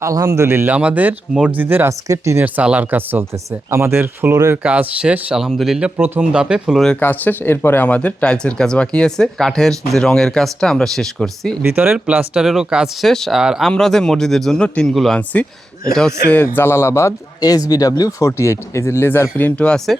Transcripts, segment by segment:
আলহামদুলিল্লাহ, আমাদের মসজিদের আজকে টিনের চালার কাজ চলতেছে। আমাদের ফ্লোরের কাজ শেষ আলহামদুলিল্লাহ, প্রথম ধাপে ফ্লোরের কাজ শেষ। এরপরে আমাদের টাইলসের কাজ বাকি আছে। কাঠের যে রঙের কাজটা আমরা শেষ করছি, ভিতরের প্লাস্টারেরও কাজ শেষ। আর আমরা যে মসজিদের জন্য টিনগুলো আনছি, এটা হচ্ছে জালালাবাদ HBW48, এই যে লেজার প্রিন্টও আছে।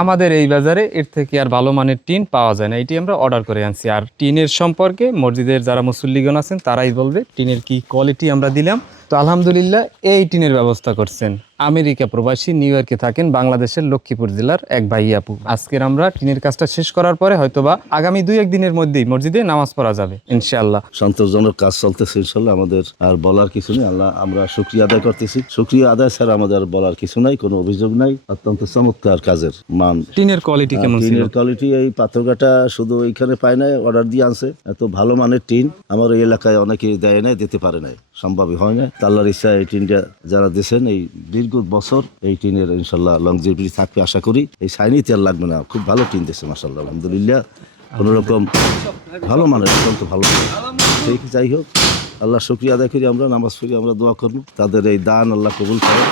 আমাদের এই বাজারে এর থেকে আর ভালো মানের টিন পাওয়া যায় না, এটি আমরা অর্ডার করে আনছি। আর টিনের সম্পর্কে মসজিদের যারা মুসল্লিগণ আছেন তারাই বলবে টিনের কি কোয়ালিটি আমরা দিলাম। তো আলহামদুলিল্লাহ, এই টিনের ব্যবস্থা করছেন আমেরিকা প্রবাসী, নিউ ইয়র্কে থাকেন, বাংলাদেশের লক্ষ্মীপুর জেলার এক ভাই আপু। আজকের আমরা টিনের কাজটা শেষ করার পরে হয়তোবা আগামী 2-1 দিনের মধ্যেই মসজিদে নামাজ পড়া যাবে ইনশাআল্লাহ। সন্তোষজনক কাজ চলতেছে ইনশাল্লাহ। আমাদের আর বলার কিছু নেই। আল্লাহ, আমরা শুকরিয়া আদায় করতেছি। শুকরিয়া আদায় ছাড়া আমাদের আর বলার কিছু নাই, কোনো অভিযোগ নাই। অত্যন্ত চমৎকার কাজের মান। টিনের কোয়ালিটি কেমন ছিল? টিনের কোয়ালিটি এই পাথরঘাটা শুধু এইখানে পায় নাই, অর্ডার দিয়ে আনছে। এত ভালো মানের টিন আমার এই এলাকায় অনেকে দেয় নাই, দিতে পারে নাই, সম্ভবই হয় না। আল্লাহর ইচ্ছা এই টিনটা যারা দিয়েছেন, এই দীর্ঘ বছর এই টিনের ইনশাল্লাহ লংজিভিটি থাকবে আশা করি। এই শাইনি তেল লাগবে না, খুব ভালো টিন দিয়েছে মাশাআল্লাহ আলহামদুলিল্লাহ। কোনো রকম ভালো মানের, অত্যন্ত ভালো। ঠিক, যাই হোক, আল্লাহ শুকরিয়া আদায় করি, আমরা নামাজ পড়ি, আমরা দোয়া করব তাদের এই দান আল্লাহ কবুল করে।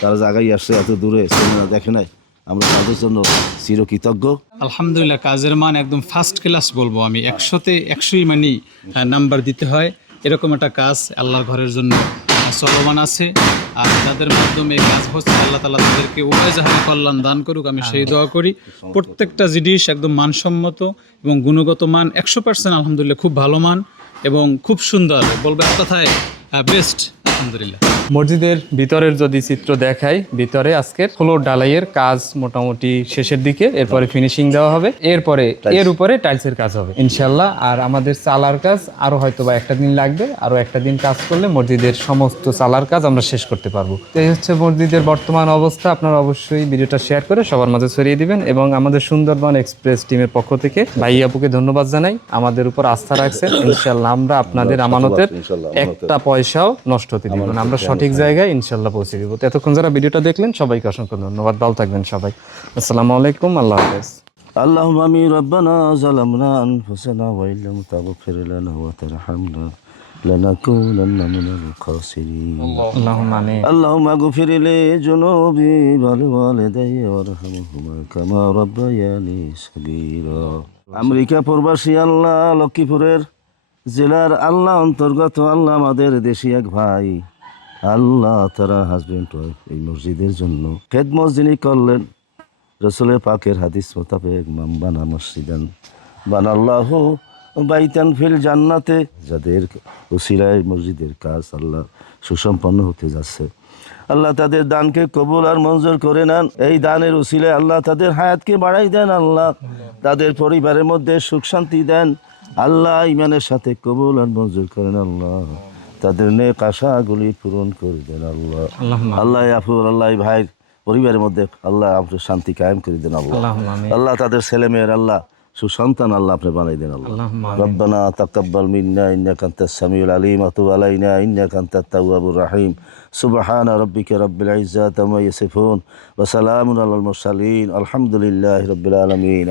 তারা জায়গায় আসছে এত দূরে, সিনেমা দেখে নাই, আমরা তাদের জন্য চিরকৃতজ্ঞ। আলহামদুলিল্লাহ, কাজের মান একদম ফার্স্ট ক্লাস বলবো আমি। 100-তে 100ই মানে নাম্বার দিতে হয়। এরকম একটা কাজ আল্লাহর ঘরের জন্য চলমান আছে। আর যাদের মাধ্যমে কাজ হচ্ছে, আল্লাহ তাআলা তাদেরকে উভয় জাহানে কল্যাণ দান করুক, আমি সেই দোয়া করি। প্রত্যেকটা জিনিস একদম মানসম্মত এবং গুণগত মান 100% আলহামদুলিল্লাহ, খুব ভালো মান এবং খুব সুন্দর, বলবো এক কথায় বেস্ট আলহামদুলিল্লাহ। মসজিদের ভিতরের যদি চিত্র দেখাই, ভিতরে আজকের ফ্লোর ঢালাইয়ের কাজ মোটামুটি শেষের দিকে, এরপরে ফিনিশিং দেওয়া হবে, এরপরে এর উপরে টাইলসের কাজ হবে ইনশাল্লাহ। আর আমাদের চালার কাজ আরো হয়তোবা একটা দিন লাগবে, আরো একটা দিন কাজ করলে মসজিদের সমস্ত চালার কাজ আমরা শেষ করতে পারবো। তো এই হচ্ছে মসজিদের বর্তমান অবস্থা। আপনারা অবশ্যই ভিডিওটা শেয়ার করে সবার মাঝে ছড়িয়ে দিবেন। এবং আমাদের সুন্দরবন এক্সপ্রেস টিমের পক্ষ থেকে ভাই আপুকে ধন্যবাদ জানাই, আমাদের উপর আস্থা রাখছেন। ইনশাল্লাহ আমরা আপনাদের আমানতের একটা পয়সাও নষ্ট হতে দিব না, আমরা সঠিক জায়গায় ইনশাল্লাহ পৌঁছে দিব। তো এতক্ষণ যারা ভিডিওটা দেখলেন সবাইকে অসংখ্য ধন্যবাদ। ভালো থাকবেন সবাই। আসসালামু আলাইকুম, আল্লাহ হাফেজ। اللهم آمين. ربنا ظلمنا أنفسنا وإن لم تغفر لنا وترحمنا لنكونن من الخاسرين. اللهم آمين. اللهم اغفر لي ذنوبي ولوالدي وارحمهما كما ربياني صغيرا. আমেরিকা প্রবাসী আল্লাহ, লক্ষ্মীপুরের জেলার আল্লাহ অন্তর্গত আল্লাহ আমাদের দেশি এক ভাই আল্লাহ, তারা হাজবেন্ড ওয়াইফ এই মসজিদের জন্য খেদমত যিনি করলেন, রসুলের পাকের হাদিস মোতাবেক মান বানা মসজিদান বানাল্লাহু বাইতান ফিল জান্নাতে, যাদের উসিলায় মসজিদের কাজ আল্লাহ সুসম্পন্ন হতে যাচ্ছে, আল্লাহ তাদের দানকে কবুল আর মঞ্জুর করে নেন। এই দানের উসিলায় আল্লাহ তাদের হায়াতকে বাড়াই দেন, আল্লাহ তাদের পরিবারের মধ্যে সুখ শান্তি দেন, আল্লাহ ইমানের সাথে কবুল আর মঞ্জুর করেন, আল্লাহ তাদের নেক আশাগুলি পূরণ করে দেন, আল্লাহ। আল্লাহ আফুর আল্লাহ ভাই পরিবারের মধ্যে আল্লাহ আপনার শান্তি কায়েম করে দেন, আল্লাহ। আল্লাহ তাদের ছেলে মেয়ের আল্লাহ সুসন্তান আল্লাহ আপনি বানাই দেন, আল্লাহ। রব্বানা তাকাব্বাল মিন্না ইন্নাকা আনতাস সামিউল আলিম ওয়া তুব আলাইনা ইন্নাকা আনতাত তাওয়াবুর রাহিম। সুবহানা রাব্বিকা রাব্বিল ইজ্জাতি আম্মা ইয়াসিফুন ওয়া সালামুন আলাল মুরসালিন আলহামদুলিল্লাহি রাব্বিল আলামিন।